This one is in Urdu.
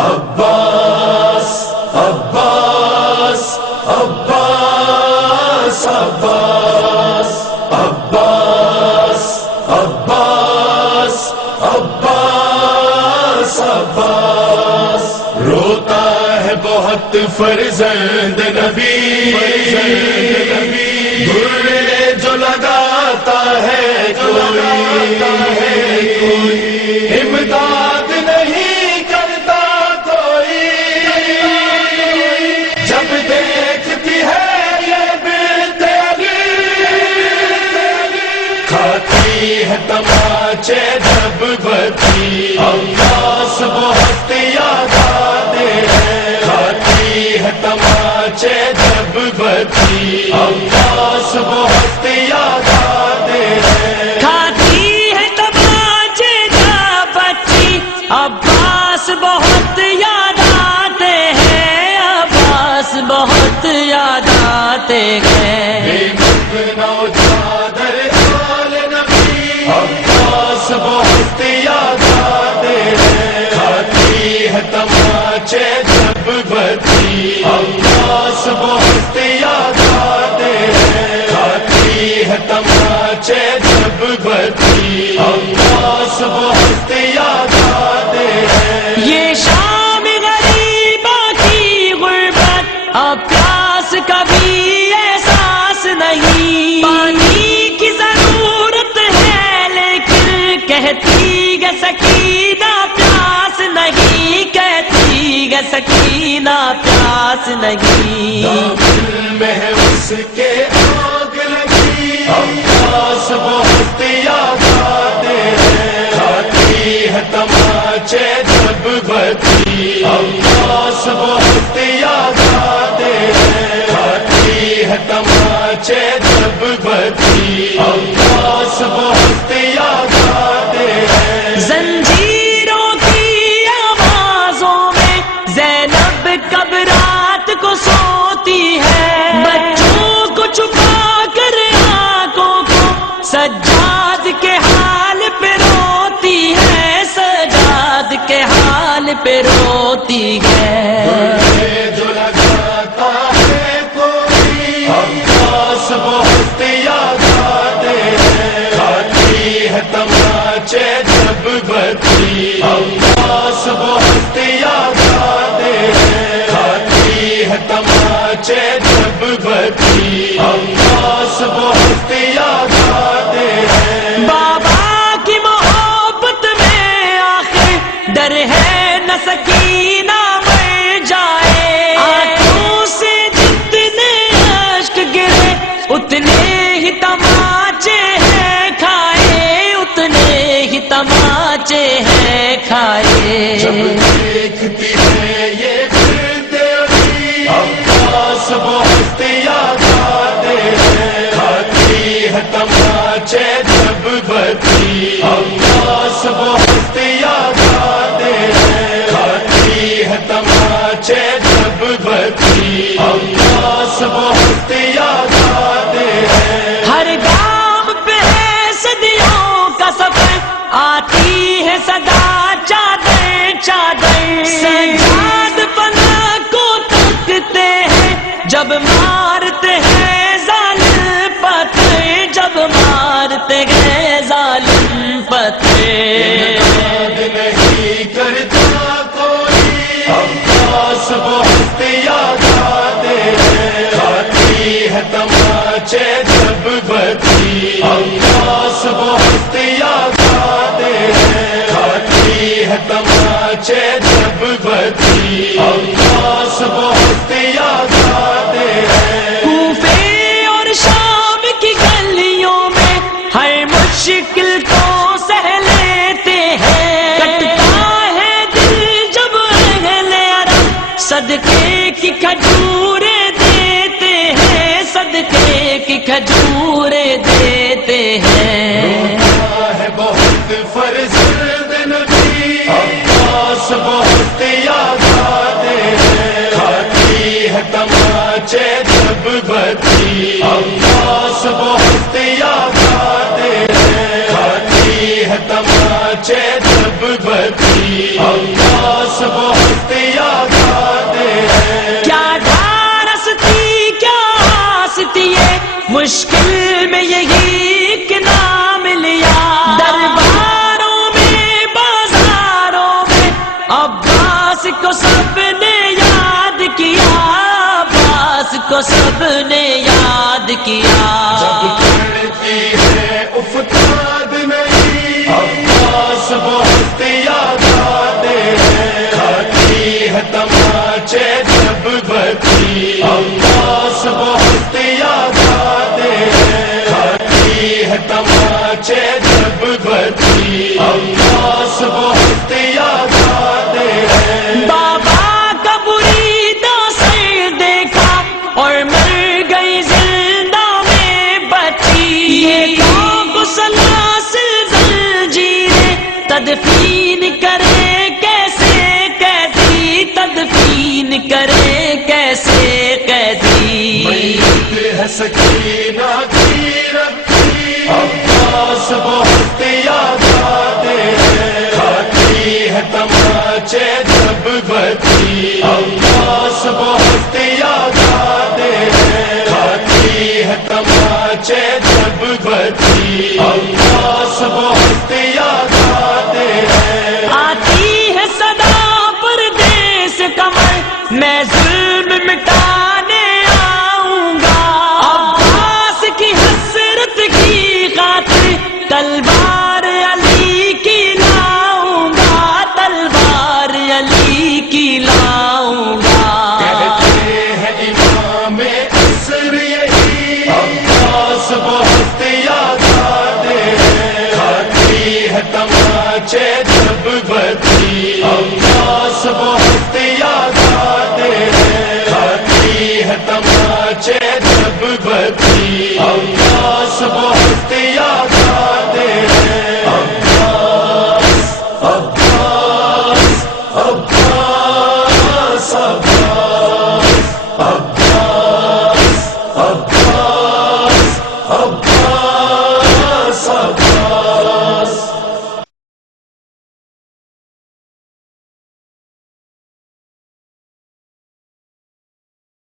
عباس عباس عباس عباس عباس عباس عباس عباس روتا ہے بہت فرزند نبی گرے جو لگاتا ہے کوئی امداد نہیں کرتا کوئی جب دیکھتی ہے یہ بنت علی کھاتی ہے تماچے جب بچی عباس بہت یاد آتے ہیں کھاتی ہے تماچے جب بچی عباس بہت یاد آتے ہیں کھاتی ہے تماچے جب بچی عباس بہت یاد آتے ہیں عباس بہت یاد آتے ہیں عباس بہت یاد آتے ہیں کھاتی ہے تماچے جب بچی عباس بہت یاد آتے ہیں کھاتی ہے تماچے جب بچی عباس بہت یاد آتے ہیں یہ شام غریبہ کی غربت اب پیاس کا بھی احساس نہیں پانی کی ضرورت ہے لیکن کہتی ہے سکینہ پیاس نہیں کہتی ہے سکینہ پیاس نہیں دل میں ہے اس کے آگ لگی عباس بہت یاد آتے ہیں کھاتی ہے تماچے جب بچی عباس بہت یاد آتے ہیں کھاتی ہے تماچے جب بچی عباس بہت یاد آتے ہیں زنجیروں کی آوازوں میں زینب کب رات کو سوتی ہے بچوں کو چھپا کر آنکھوں کو سجاد کے حال پہ روتی ہے سجاد کے حال پہ روتی ہے جو لگاتا ہے کوئی عباس بہت یاد آتے ہیں کھاتی ہے تماچے جب بچی عباس بہت یاد آتے ہیں کھاتی ہے تماچے جب بچی عباس بہت یاد آتے ہیں بابا کی محبت میں آخر ڈر ہے نہ سکینہ مر جائے آنکھوں سے جتنے اشک گرے اتنے ہی تماچے ہیں کھائے اتنے ہی تماچے ہیں کھائے جب دیکھتی ہے یہ بنت علی عباس بہت یاد آتے ہیں کھاتی ہے تماچے جب بچی عباس بہت یاد آتے ہیں کھاتی ہے تماچے جب بچی عباس بہت یاد آتے ہیں ہر گام پہ ہے صدیوں کا سفر آتی ہے صدا چادر چادر سجاد فلک کو تکتے ہیں جب مارتے ہیں ظالم پتھر جب مارتے ہیں ظالم پتھر یاد نہیں کرتا کوئی عباس بہت یاد آتے ہیں کھاتی ہے تماچے جب بچی عباس بہت یاد آتے ہیں کھاتی ہے تماچے جب بچی عباس بہت یاد آتے ہیں کوفے اور شام کی گلیوں میں ہر مشکل کو سہ لیتے ہیں کٹتا ہے دل جب اہل عرب صدقے کی کھجوریں دیتے ہیں صدقے کی کھجوریں دیتے ہیں ہے بہت فرزند نبی عباس بہت یاد آتے ہیں کھاتی ہے تماچے جب بچی عباس بہت یاد آتے ہیں کھاتی ہے تماچے جب بچی عباس بہت میں یہی ایک نام لیا، درباروں میں بازاروں میں عباس کو سب نے یاد کیا، عباس کو سب نے یاد کیا۔ جب پڑتی ہے افتاد نہیں عباس بہت یاد آتے ہیں، کھاتی ہے تماچے جب بچی عباس بہت یاد آتے ہیں، کھاتی ہے تماچے جب بچی عباس بہت یاد آتے ہیں۔ بابا کا بریدہ سر دیکھا اور مر گئی زندہ میں بچی، یہ لوگ سلاسل زنجیریں تدفین کرے کیسے قیدی، تدفین کرے کیسے قیدی۔ میت ہے سکینہ کی رکھی عباس بہت یاد آتے ہیں، کھاتی ہے تماچے جب بچی عباس بہت یاد آتے ہیں، کھاتی ہے تماچے جب بچی عباس بہت یاد آتے ہیں۔ آتی ہے صدا پردیس کمر، میں ظلم مٹانے آؤں گا، عباس کی حسرت کی خاطر تلوار